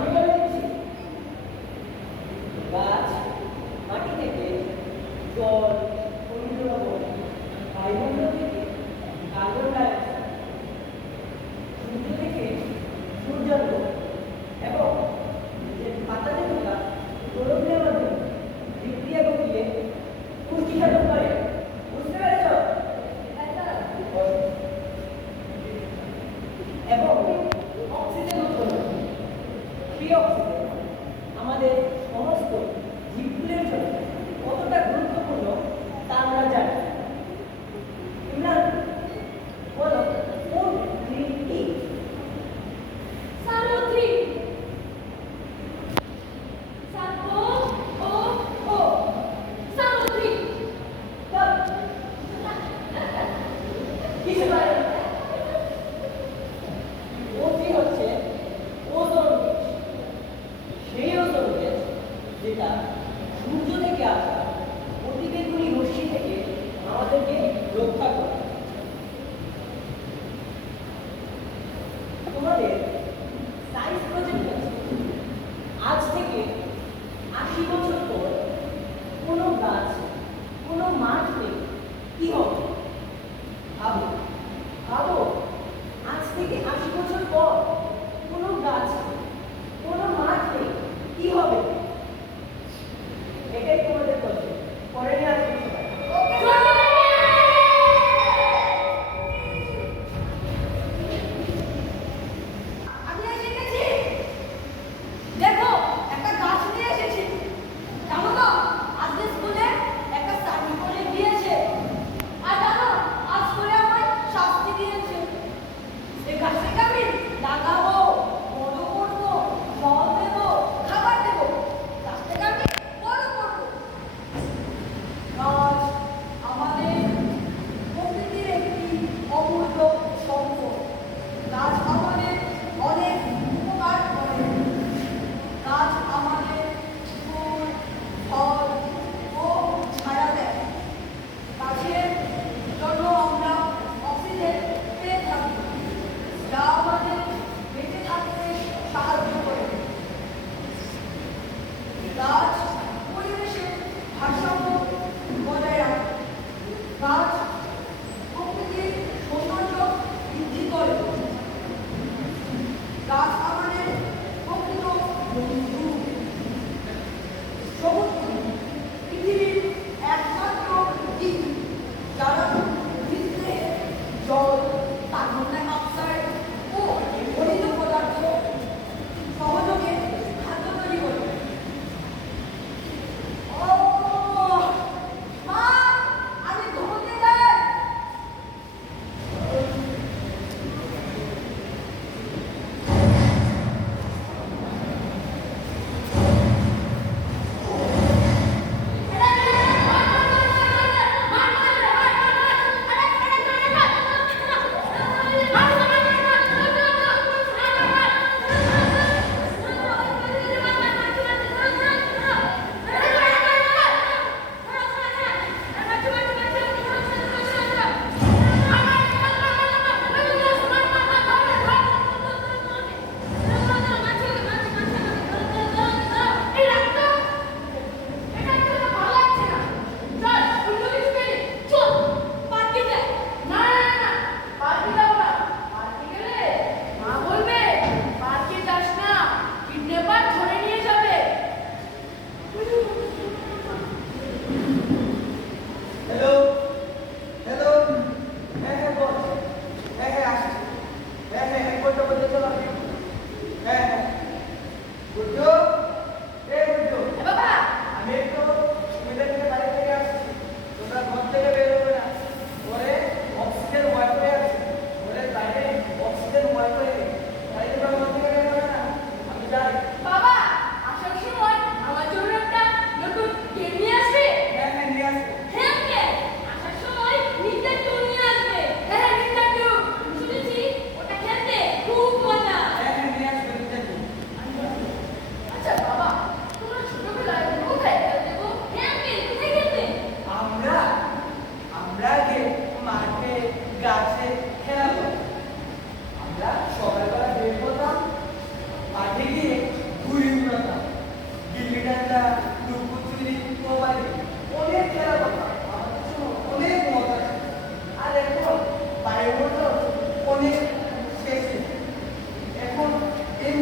আমি বলে দিচ্ছি, গাছ মাটি থেকে জল, খনিজ লবণ, বায়ুমণ্ডল থেকে কার্বন ডাইঅক্সাইড, সূর্য থেকে সূর্যালোক এবং নিজের পাতাতে থাকা ক্লোরোফিলের মাধ্যমে বিক্রিয়া ঘটিয়ে পুষ্টি সাধন করে। বুঝতে পেরেছ? এবং অক্সিজেন উৎপন্ন করে। সেই অক্সিজেন আমাদের সমস্ত জীবগুলোর জন্য কতটা গুরুত্বপূর্ণ তা আমরা জানি। ইমরান, বলো কোন গ্রিন টি? সারথি। সারো ও ও সারথি। কিছু পারে না। ওটি হচ্ছে ওজোন গ্যাস। সেই ওজোন গ্যাস যেটা সূর্য থেকে আসা অতিবেগুনি রশ্মি থেকে আমাদেরকে রক্ষা করে। তোমাদের সায়েন্স প্রজেক্ট আছে। আজ থেকে ৮০ বছর পর কোনো গাছ, কোনো মাঠ নেই, কি হবে? ভাবো ভাবো, আজ থেকে ৮০ বছর পর কোনো গাছ নেই, কোনো মাঠ নেই, কি হবে? এটাই তোমাদের প্রশ্ন। পরে নিয়ে আসবে সবাই।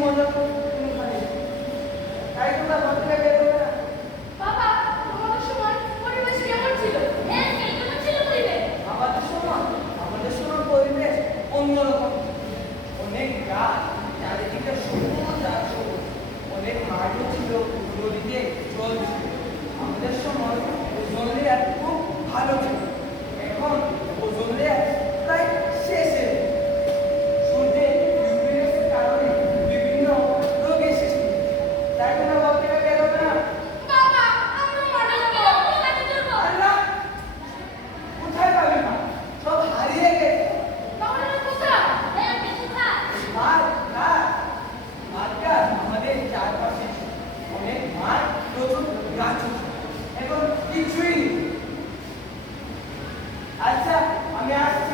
মজা কোনখানে। তাই তোমরা ভাবতে গেলো না। বাবা, তোমাদের সময় পরিবেশ কেমন ছিল? হ্যাঁ, কেমন ছিল পরিবেশ? আমাদের সময় পরিবেশ অন্যরকম। অনেক গাছ, চারিদিকে সবুজ আর সবুজ। অনেক মাঠও ছিল, নদীতে জল ছিল। আমাদের সময় ওজোন লেয়ার খুব ভালো ছিল। এখন ওজোন লেয়ার প্রায় শেষে। সূর্যে ইউরেনাসের কারণে বিভিন্ন রোগ এসেছে। তাই তোমরা ভাবতে গেলো না। বাবা, আমরা মারা যাবো। কাকে ধরবো? আল্লাহ, কোথায় পাবে না? সব হারিয়ে গেছে। তাহলে আমরা কোথায়? হ্যাঁ, আপনি কোথায়? মাঠ, মাঠটা আমাদের চারপাশে ছিল। অনেক মাঠ, প্রচুর গাছ ছিল। এখন কিছুই নেই। আচ্ছা, আমি আসছি।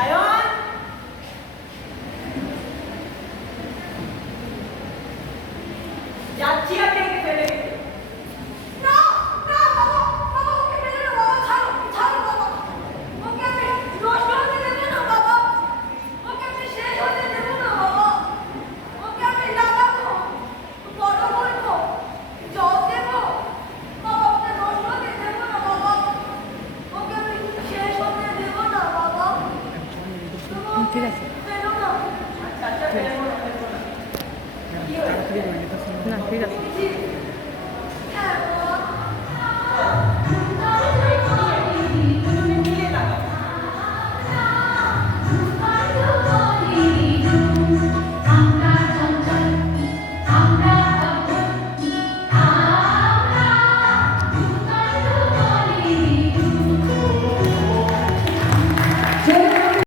সায়ন! যাচ্ছি আমি একে ফেলে রেখে। না না বাবা, বাবা ওকে মেরে না বাবা, ছাড়ো ছাড়ো বাবা, ওকে আমি নষ্ট হতে দেবো না বাবা, ওকে আমি শেষ হতে দেবো না বাবা, ওকে আমি লাগাবো, বড় করবো, জল দেবো, বাবা ওকে নষ্ট হতে দেবো না বাবা, ওকে আমি শেষ হতে দেবো না বাবা। ঠিক আছে।